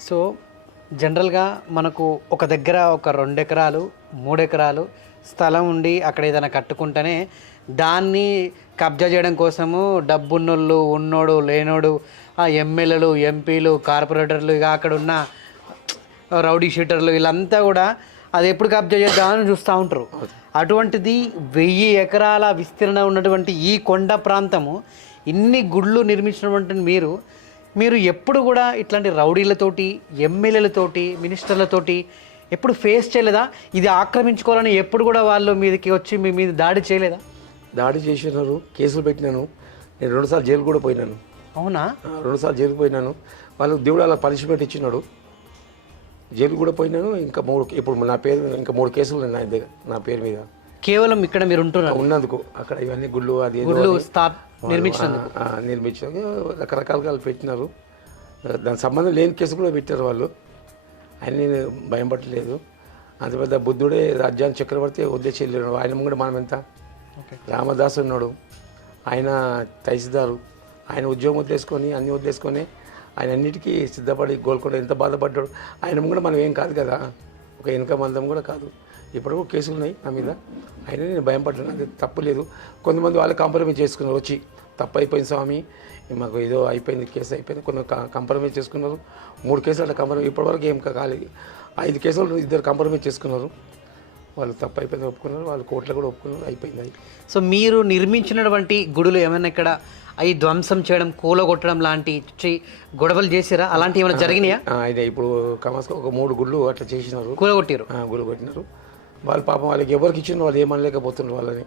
So జనరల్గా మనకు ఒక దగ్గర ఒక రెండు ఎకరాలు మూడు ఎకరాలు స్థలం ఉండి అక్కడ ఏదైనా కట్టుకుంటేనే దాన్ని కబ్జా చేయడం కోసము డబ్బున్నోళ్ళు ఉన్నోడు లేనోడు ఆ ఎమ్మెల్యేలు ఎంపీలు కార్పొరేటర్లు ఇక అక్కడ ఉన్న రౌడీ షీటర్లు వీళ్ళంతా కూడా అది ఎప్పుడు కబ్జా చేద్దామని చూస్తూ ఉంటారు. అటువంటిది వెయ్యి ఎకరాల విస్తీర్ణ ఉన్నటువంటి ఈ కొండ ప్రాంతము ఇన్ని గుళ్ళు నిర్మించినటువంటి మీరు మీరు ఎప్పుడు కూడా ఇట్లాంటి రౌడీలతోటి ఎమ్మెల్యేలతోటి మినిస్టర్లతోటి ఎప్పుడు ఫేస్ చేయలేదా? ఇది ఆక్రమించుకోవాలని ఎప్పుడు కూడా వాళ్ళు మీదకి వచ్చి మీ మీద దాడి చేయలేదా? దాడి చేసినారు కేసులు పెట్టినాను. నేను రెండుసార్లు జైలు కూడా పోయినాను. అవునా? రెండుసార్లు జైలుకు పోయినాను. వాళ్ళు దేవుడు అలా పనిష్మెంట్ ఇచ్చినాడు. జైలు కూడా పోయినాను. ఇంకా మూడు ఇప్పుడు నా పేరు ఇంకా మూడు కేసులు ఉన్నాయి నా దగ్గర నా పేరు మీద. కేవలం ఇక్కడ మీరు ఉంటున్నారు. ఉన్నందుకు అక్కడ ఇవన్నీ గుళ్ళు అది గుళ్ళు స్థాప్ నిర్మించినందుకు. నిర్మించారు రకరకాలుగా వాళ్ళు పెట్టినారు. దానికి సంబంధం లేని కేసు కూడా పెట్టారు వాళ్ళు. ఆయన నేను భయం పట్టలేదు అంత పెద్ద బుద్ధుడే రాజ్యాన్ని చక్రవర్తి ఉద్దేశం వెళ్ళాడు ఆయన కూడా మనం ఎంత? రామదాస్ ఉన్నాడు. ఆయన తహసీల్దారు. ఆయన ఉద్యోగం వదిలేసుకొని అన్ని వదిలేసుకొని ఆయన అన్నిటికీ సిద్ధపడి గోల్కొండ ఎంత బాధపడ్డాడు. ఆయన కూడా మనం ఏం కాదు కదా. ఒక వెనుక మందం కూడా కాదు. ఇప్పుడు కేసులు ఉన్నాయి నా మీద. అయినా నేను భయం పడ్డాను. అది తప్పు లేదు. కొంతమంది వాళ్ళు కాంప్రమైజ్ చేసుకున్నారు. వచ్చి తప్పు అయిపోయింది స్వామి. మాకు ఏదో అయిపోయింది కేసు అయిపోయింది. కొన్ని కాంప్రమైజ్ చేసుకున్నారు. మూడు కేసులు అట్లా కాంప్రమైజ్ ఇప్పటివరకు ఏం కాలేదు. ఐదు కేసులు ఇద్దరు కాంప్రమైజ్ చేసుకున్నారు. వాళ్ళు తప్పు అయిపోయింది ఒప్పుకున్నారు. వాళ్ళు కోర్టులో కూడా ఒప్పుకున్నారు. అయిపోయింది అది. సో మీరు నిర్మించినటువంటి గుడులు ఏమైనా ఇక్కడ అవి ధ్వంసం చేయడం కూలగొట్టడం లాంటి గొడవలు చేసిరా? అలాంటివి ఏమైనా జరిగినాయా? ఆయన ఇప్పుడు కమాస్కో ఒక మూడు గుళ్ళు అట్లా చేసినారు. కూలగొట్టిరు. గుళ్ళు కొట్టినారు. వాళ్ళు పాపం వాళ్ళకి ఎవరికి ఇచ్చిన వాళ్ళు ఏమనలేకపోతున్నారు వాళ్ళని.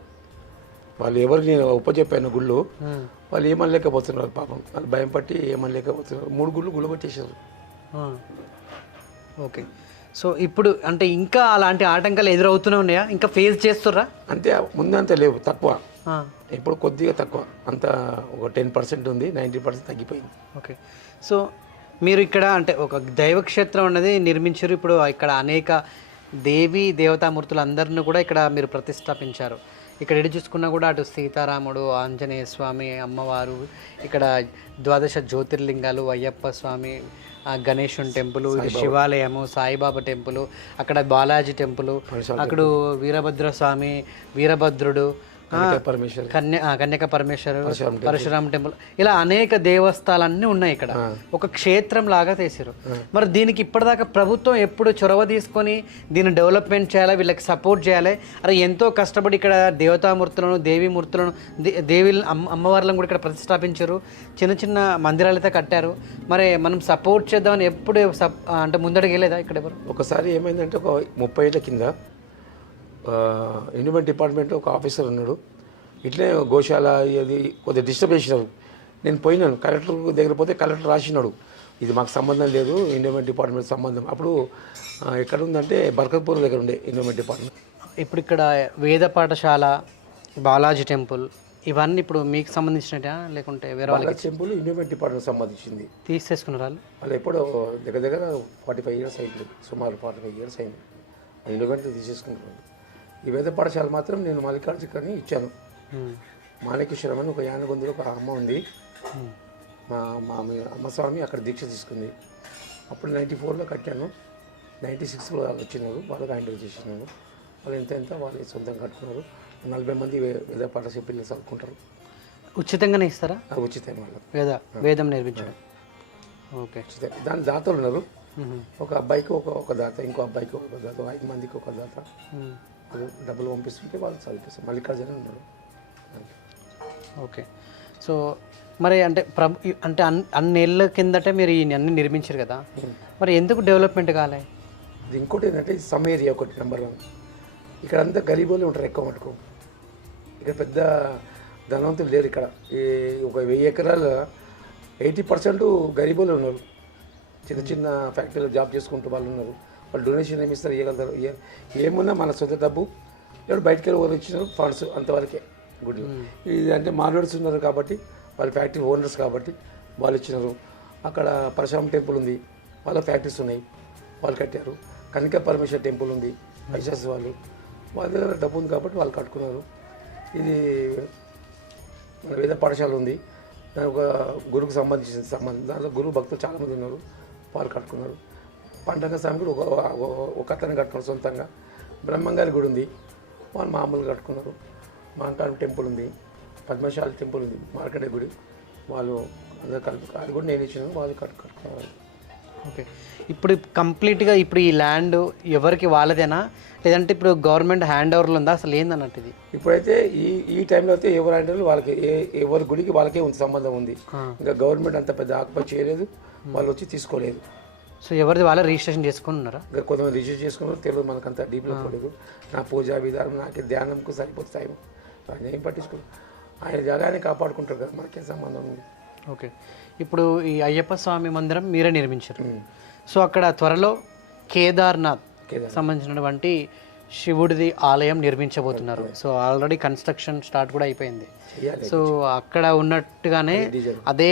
వాళ్ళు ఎవరికి నేను ఉపజెప్పాను గుళ్ళు వాళ్ళు ఏమనలేకపోతున్నారు పాపం. వాళ్ళు భయం పట్టి ఏమనలేకపోతున్నారు. మూడు గుళ్ళు గుళ్ళు కొట్టేశారు ఓకే. సో ఇప్పుడు అంటే ఇంకా అలాంటి ఆటంకాలు ఎదురవుతూనే ఉన్నాయా? ఇంకా ఫేస్ చేస్తుర్రా? అంతే ముందంత లేవు తక్కువ. ఇప్పుడు కొద్దిగా తక్కువ. అంత ఒక టెన్ పర్సెంట్ ఉంది నైంటీ పర్సెంట్ తగ్గిపోయింది. ఓకే. సో మీరు ఇక్కడ అంటే ఒక దైవక్షేత్రం అనేది నిర్మించారు. ఇప్పుడు ఇక్కడ అనేక దేవి దేవతామూర్తులు అందరిని కూడా ఇక్కడ మీరు ప్రతిష్టాపించారు. ఇక్కడ ఎటు చూసుకున్నా కూడా అటు సీతారాముడు ఆంజనేయ స్వామి అమ్మవారు ఇక్కడ ద్వాదశ జ్యోతిర్లింగాలు అయ్యప్ప స్వామి గణేశుని టెంపుల్ శివాలయము సాయిబాబా టెంపుల్ అక్కడ బాలాజీ టెంపుల్ అక్కడ వీరభద్ర స్వామి వీరభద్రుడు పరమేశ్వర్ కన్య కన్యక పరమేశ్వర పరశురామ టెంపుల్. ఇలా అనేక దేవస్థాలన్నీ ఉన్నాయి ఇక్కడ. ఒక క్షేత్రం లాగా తీసారు. మరి దీనికి ఇప్పటిదాకా ప్రభుత్వం ఎప్పుడు చొరవ తీసుకొని దీన్ని డెవలప్మెంట్ చేయాలి వీళ్ళకి సపోర్ట్ చేయాలి? అరే ఎంతో కష్టపడి ఇక్కడ దేవతామూర్తులను దేవీమూర్తులను దేవి అమ్మ అమ్మవార్లను కూడా ఇక్కడ ప్రతిష్టాపించారు. చిన్న చిన్న మందిరాలు అయితే కట్టారు. మరి మనం సపోర్ట్ చేద్దామని ఎప్పుడు సప్ అంటే ముందడుగు వెళ్ళేదా ఇక్కడ ఎవరు? ఒకసారి ఏమైందంటే ఒక ముప్పై ఏళ్ళ కింద ఎన్విరాన్మెంట్ డిపార్ట్మెంట్లో ఒక ఆఫీసర్ ఉన్నాడు ఇట్లే గోశాల అది కొద్దిగా డిస్టర్బ్ చేసినారు. నేను పోయినాను. కలెక్టర్ దగ్గర పోతే కలెక్టర్ రాసినాడు. ఇది మాకు సంబంధం లేదు ఎన్విరాన్మెంట్ డిపార్ట్మెంట్ సంబంధం. అప్పుడు ఎక్కడ ఉందంటే బర్కత్పూర్ దగ్గర ఉండే ఎన్విరాన్మెంట్ డిపార్ట్మెంట్. ఇప్పుడు ఇక్కడ వేద పాఠశాల బాలాజీ టెంపుల్ ఇవన్నీ ఇప్పుడు మీకు సంబంధించినట్టా లేకుంటే వేరే వాళ్ళకి? టెంపుల్ ఎన్విరాన్మెంట్ డిపార్ట్మెంట్ సంబంధించింది. తీసేసుకున్నారు వాళ్ళు వాళ్ళు ఎప్పుడో దగ్గర దగ్గర ఫార్టీ ఫైవ్ ఇయర్స్ అయింది. సుమారు ఫార్టీ ఫైవ్ ఇయర్స్ అయింది ఎన్విరాన్మెంట్ తీసేసుకుంటున్నాను ఈ వేద పాఠశాల మాత్రం నేను మల్లికార్జుకని ఇచ్చాను. మాణిక్యేశ్వరం అని ఒక యానగొందులో ఒక అమ్మ ఉంది. మా మా అమ్మ స్వామి అక్కడ దీక్ష తీసుకుంది. అప్పుడు నైంటీ ఫోర్లో కట్టాను. నైంటీ సిక్స్లో వచ్చినారు. వాళ్ళకి హ్యాండ్ ఓవర్ చేసినాను వాళ్ళు ఎంత ఎంత వాళ్ళు సొంతంగా కట్టుకున్నారు. నలభై మంది వేద పాఠశాల పిల్లలు చదువుకుంటారు. ఉచితంగానే ఇస్తారా? అది ఉచితం వాళ్ళకి వేద వేదం నేర్పించడం. ఓకే. దాని దాతలు ఉన్నారు. ఒక అబ్బాయికి ఒక ఒక దాత ఇంకో అబ్బాయికి ఒక దాత ఐదు మందికి ఒక దాత. వాళ్ళు డబ్బులు పంపిస్తుంటే వాళ్ళు చదివిస్తారు మల్లికార్జున ఉన్నారు ఓకే. సో మరి అంటే ప్రభు అంటే అన్ అన్నేళ్ళ కిందటే మీరు ఈ అన్ని నిర్మించారు కదా? మరి ఎందుకు డెవలప్మెంట్ కాలే? ఇది ఇంకోటి ఏంటంటే సమ్ ఏరియా ఒకటి నెంబర్ వన్. ఇక్కడ అంతా గరీబోలే ఉంటారు ఎక్కువ మటుకు. ఇక్కడ పెద్ద ధనవంతులు లేరు ఇక్కడ. ఈ ఒక వెయ్యి ఎకరాల ఎయిటీ పర్సెంట్ గరీబోలే ఉన్నారు. చిన్న చిన్న ఫ్యాక్టరీలో జాబ్ చేసుకుంటూ వాళ్ళు ఉన్నారు. వాళ్ళు డొనేషన్ ఏమి ఇస్తారు? ఇవ్వగలుగుతారు ఏమున్నా మన సొంత డబ్బు. ఎవరు బయటకు వెళ్ళి వాళ్ళు ఇచ్చిన ఫండ్స్ అంతవరకే గుడ్లు ఇది అంటే మార్వెడ్స్ ఉన్నారు కాబట్టి వాళ్ళ ఫ్యాక్టరీ ఓనర్స్ కాబట్టి వాళ్ళు ఇచ్చినారు. అక్కడ పరశురామ టెంపుల్ ఉంది. వాళ్ళ ఫ్యాక్టరీస్ ఉన్నాయి. వాళ్ళు కట్టారు. కనిక పరమేశ్వర టెంపుల్ ఉంది. వైశాస్ వాళ్ళు. వాళ్ళ దగ్గర డబ్బు ఉంది కాబట్టి వాళ్ళు కట్టుకున్నారు. ఇది మన వేద పాఠశాల ఉంది. దాని ఒక గురువుకు సంబంధించిన సంబంధం దాంట్లో గురువు భక్తులు చాలామంది ఉన్నారు. వాళ్ళు కట్టుకున్నారు. పండగ స్వామి కూడా ఒక అతను కట్టుకున్నారు సొంతంగా. బ్రహ్మంగారి గుడి ఉంది. వాళ్ళు మామూలుగా కట్టుకున్నారు. మాంకాళం టెంపుల్ ఉంది. పద్మశాలి టెంపుల్ ఉంది. మార్కండే గుడి. వాళ్ళు అందరు కలిపి అది కూడా నేను ఇచ్చిన వాళ్ళు కట్టు కట్టుకున్నారు. ఓకే. ఇప్పుడు కంప్లీట్గా ఇప్పుడు ఈ ల్యాండ్ ఎవరికి వాళ్ళదేనా? లేదంటే ఇప్పుడు గవర్నమెంట్ హ్యాండ్ ఓవర్లో ఉందా? అసలు ఏందన్నట్టు ఇది? ఇప్పుడైతే ఈ ఈ టైంలో అయితే ఎవరు అంటే వాళ్ళకి ఏ ఎవరి గుడికి వాళ్ళకే ఉంది సంబంధం ఉంది. ఇంకా గవర్నమెంట్ అంత పెద్ద ఆక్యుపై చేయలేదు. వాళ్ళు వచ్చి తీసుకోలేదు. సో ఎవరిది వాళ్ళే రిజిస్ట్రేషన్ చేసుకొని ఉన్నారా కొంతమంది రిజిస్టర్ చేసుకున్నారు తెలియదు మనకు అంత డీప్లో పోలేదు నా పూజా విధానం నాకే ధ్యానంకు సరిపోతే టైం ఆయన ఏం పట్టించుకోరు. ఆయన జగాన్ని కాపాడుకుంటారు కదా మనకేం సంబంధం ఉంది? ఓకే. ఇప్పుడు ఈ అయ్యప్ప స్వామి మందిరం మీరే నిర్మించారు. సో అక్కడ త్వరలో కేదార్నాథ్. సంబంధించినటువంటి శివుడిది ఆలయం నిర్మించబోతున్నారు. సో ఆల్రెడీ కన్స్ట్రక్షన్ స్టార్ట్ కూడా అయిపోయింది. సో అక్కడ ఉన్నట్టుగానే అదే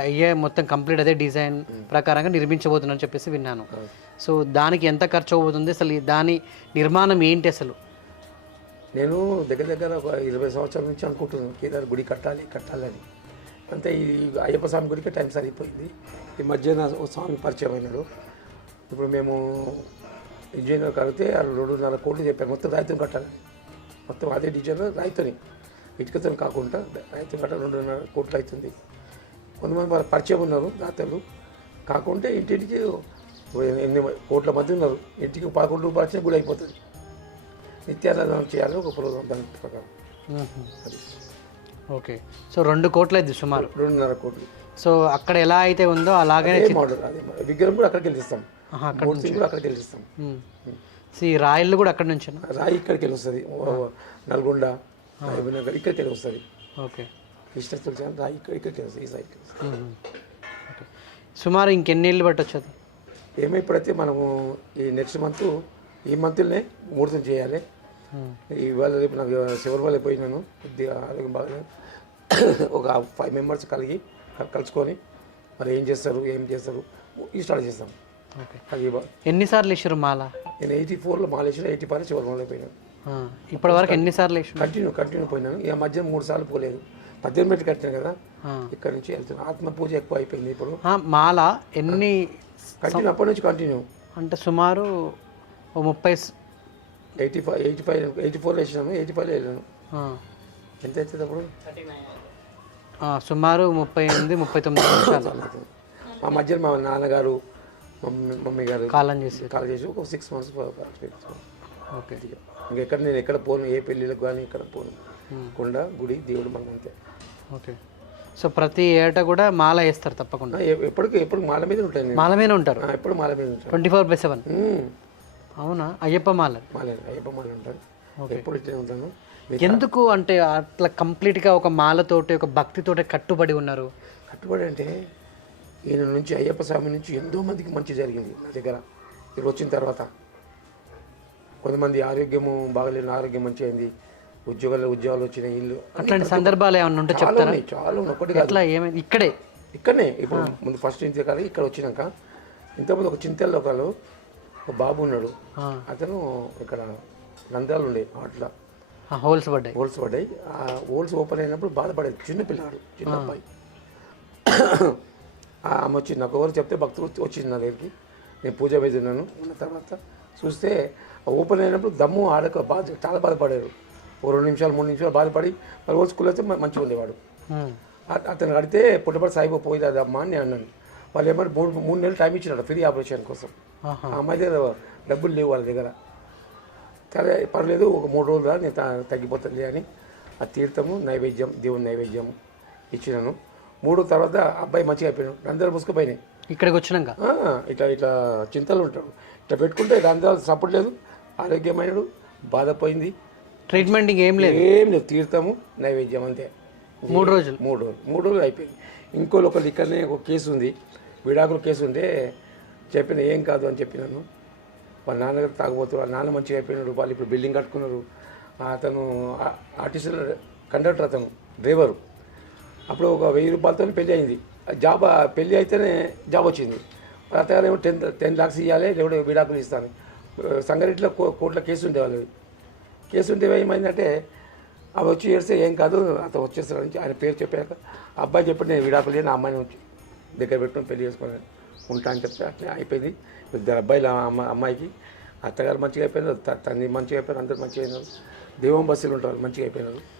అయ్యే మొత్తం కంప్లీట్ అదే డిజైన్ ప్రకారంగా నిర్మించబోతుందని చెప్పేసి విన్నాను. సో దానికి ఎంత ఖర్చు అవుతుంది అసలు దాని నిర్మాణం ఏంటి అసలు? నేను దగ్గర దగ్గర ఒక ఇరవై సంవత్సరాల నుంచి అనుకుంటున్నాను. కేదార్ గుడి కట్టాలి కట్టాలని. అంతే ఈ అయ్యప్ప స్వామి గుడికి టైం సరిపోయింది. ఈ మధ్యన స్వామి పరిచయం అయినాడు. ఇప్పుడు మేము ఇంజనీర్ కలిగితే వాళ్ళు రెండున్నర కోట్లు చెప్పారు మొత్తం రాయితం కట్టాలి. మొత్తం అదే డిజైన్ రాయితోని. ఇటుకతో కాకుండా రాయితం కట్టాలి. రెండున్నర కోట్లు అవుతుంది. కొంతమంది వాళ్ళ పరిచయం ఉన్నారు దాతలు. కాకుంటే ఇంటింటికి ఎన్ని కోట్ల మంది ఉన్నారు. ఇంటికి పదకొండు రూపాయలు వచ్చినా గుడి అయిపోతుంది. నిత్యానందనం చేయాలని ఒక ప్రోగ్రాం దాని ప్రకారం. అది ఓకే. సో రెండు కోట్లు అయింది సుమారు. రెండున్నర కోట్లు. సో అక్కడ ఎలా అయితే ఉందో అలాగే మోడల్ అదే. విగ్రహం కూడా అక్కడికి వెళ్ళిస్తాం. కూడా అక్కడికి వెళ్ళిస్తాం. మ్మ్. సో ఈ రాయిళ్ళు కూడా అక్కడ నుంచేనా? రాయి ఇక్కడికి వెళ్ళి వస్తుంది నల్గొండ ఇక్కడికి వెళ్ళి వస్తుంది ఓకే. అని రాయి ఇక్కడ వస్తుంది ఈ. ఓకే సుమారు ఇంకెన్ని ఏళ్ళు పట్టొచ్చు అది ఏమో ఇప్పుడైతే మనము ఈ నెక్స్ట్ మంత్ ఈ మంత్లోనే ముహూర్తం చేయాలి. ఇవాళ రేపు నాకు శివరి పోయినాను కొద్దిగా ఆరోగ్యం బాగా ఒక ఫైవ్ మెంబర్స్ కలిగి కల్- కలుసుకొని మరి ఏం చేస్తారు ఏం చేస్తారు ఈ స్టార్ట్ చేస్తాం. ఎన్నిసార్లు వేసారు మాల? నేను ఎయిటీ ఫోర్లో మాలేశ్వరం ఎయిటీ ఫైవ్ శివరి పోయినాను ఆ, ఇప్పటి వరకు ఎన్నిసార్లు వేసారు కంటిన్యూ కంటిన్యూ పోయినాను. ఇక మధ్య మూడు సార్లు పోలేదు. పద్దెనిమిది మెట్లు కట్టాను కదా. ఇక్కడ నుంచి వెళ్తున్నాను ఆత్మ పూజ ఎక్కువ అయిపోయింది ఇప్పుడు మాల ఎన్ని కంటిన్యూ అప్పటి నుంచి కంటిన్యూ. అంటే సుమారు ఓ ముప్పై eighty five eighty five eighty ఫోర్లో వేసినాను ఎయిటీ ఫైవ్లో వెళ్ళాను. ఎంత అవుతుంది అప్పుడు? సుమారు ముప్పై ఎనిమిది ముప్పై తొమ్మిది మా మధ్యలో మా నాన్నగారు మమ్మీ మమ్మీ గారు కాలం చేసి కాల్ చేసి ఒక సిక్స్ మంత్స్ ఓకే. ఇంకెక్కడ నేను ఎక్కడ పోను ఏ పెళ్ళిళ్ళకి కానీ ఎక్కడ పోను. కొండ గుడి దేవుడు మనం అంతే. ఓకే సో ప్రతి ఏటా కూడా మాల వేస్తారు తప్పకుండా? ఎప్పటికి ఎప్పుడు మాల మీద నేను మాల మీద ఉంటారు? ఎప్పుడు మాల మీద ఉంటాను twenty four by seven? Um, అవునా? అయ్యప్ప మాల మాల అయ్యప్ప మాల ఉంటాను ఎప్పుడు ఇట్లే ఉంటాను. ఎందుకు అంటే అట్లా కంప్లీట్గా ఒక మాలతోటి ఒక భక్తితోటి కట్టుబడి ఉన్నారు? కట్టుబడి అంటే ఈయన నుంచి అయ్యప్ప స్వామి నుంచి ఎంతో మందికి మంచి జరిగింది నా దగ్గర. ఇక్కడ వచ్చిన తర్వాత కొంతమంది ఆరోగ్యము బాగలేని ఆరోగ్యం మంచి అయింది ఉద్యోగాలు ఉద్యోగాలు వచ్చినాయి ఇల్లు అట్లాంటి సందర్భాలు ఏమైనా ఉంటే చాలా చెప్తారా? చాలా ఒకటి ఎట్లా ఏమైంది ఇక్కడే? ఇక్కడనే. ఇప్పుడు ముందు ఫస్ట్ ఇంటి కాదు ఇక్కడ వచ్చినాక. ఇంతకుముందు ఒక చింతల్లో ఒకళ్ళు ఒక బాబు ఉన్నాడు. అతను ఇక్కడ నంద్యాలు ఉండే అట్లా హోల్స్ పడ్డాయి. హోల్స్ పడ్డాయి. ఆ హోల్స్ ఓపెన్ అయినప్పుడు బాధపడేది. చిన్న పిల్లాడు చిన్న అబ్బాయి. ఆ ఆమె వచ్చింది నాకు ఎవరు చెప్తే భక్తులు వచ్చి- వచ్చింది నా దగ్గరికి. నేను పూజ మీద ఉన్నాను. ఉన్న తర్వాత చూస్తే ఓపెన్ అయినప్పుడు దమ్ము ఆడక బాధ చాలా బాధపడారు. ఓ రెండు నిమిషాలు మూడు నిమిషాలు బాధపడి మరి ఓ స్కూల్ మ- మంచిగా ఉండేవాడు. అతను అడిగితే పుట్టపడి సాయిబో పోయింది అది అమ్మా అని నేను అన్నాను. వాళ్ళు ఏమన్నా మూడు మూడు నెలలు టైం ఇచ్చినాడు ఫ్రీ ఆపరేషన్ కోసం. ఆ అమ్మాయి దగ్గర డబ్బులు లేవు వాళ్ళ దగ్గర. సరే పర్లేదు ఒక మూడు రోజులు రా, నేను తగ్గిపోతుంది అని ఆ తీర్థము నైవేద్యం దేవుని నైవేద్యం ఇచ్చినాను. మూడు తర్వాత అబ్బాయి మంచిగా అయిపోయాడు రంధ్రాలు పుసుకుపోయినాయి ఇక్కడికి వచ్చినాక? ఇట్లా ఇట్లా చింతలు ఉంటాడు ఇట్లా పెట్టుకుంటే రంధ్రాలు సపోర్ట్ లేదు ఆరోగ్యమైనడు బాధపోయింది ట్రీట్మెంట్ ఇంకేం లేదు. ఏం లేదు తీర్థము నైవేద్యం అంతే. మూడు రోజులు. మూడు రోజులు. మూడు రోజులు అయిపోయింది. ఇంకోళ్ళు ఒకళ్ళు ఇక్కడనే ఒక కేసు ఉంది. విడాకుల కేసు ఉంటే చెప్పిన ఏం కాదు అని చెప్పినాను వాళ్ళ నాన్నగారు తాగబోతు వాళ్ళ నాన్న మంచిగా అయిపోయినాడు వాళ్ళు ఇప్పుడు బిల్డింగ్ కట్టుకున్నారు. అతను ఆ- ఆర్టీసీ కండక్టర్ అతను డ్రైవరు. అప్పుడు ఒక వెయ్యి రూపాయలతో పెళ్ళి అయింది. జాబ్ ఆ పెళ్ళి అయితేనే జాబ్ వచ్చింది. అత్తగారు ఏమో టెన్ టెన్ లాక్స్ ఇవ్వాలి లేకపోతే విడాకులు ఇస్తాను. సంగారెడ్డిలో కో- కోర్టులో కేసు ఉండే కేసుంటే కేసు ఉంటే ఏమైందంటే అవి వచ్చి ఏడిస్తే ఏం కాదు అతను వచ్చేస్తాడని ఆయన పేరు చెప్పాక అబ్బాయి చెప్పి నేను విడాకులు లేని అమ్మాయిని వచ్చి దగ్గర పెట్టుకొని పెళ్ళి చేసుకున్నాను ఉంటా అని చెప్తే అట్లా అయిపోయింది. ఇద్దరు అబ్బాయిలు అమ్మ అమ్మాయికి అత్తగారు మంచిగా అయిపోయినారు తండ్రి మంచిగా అయిపోయినారు అందరు మంచిగా అయినారు దేవం బస్సులు ఉంటారు మంచిగా అయిపోయినారు.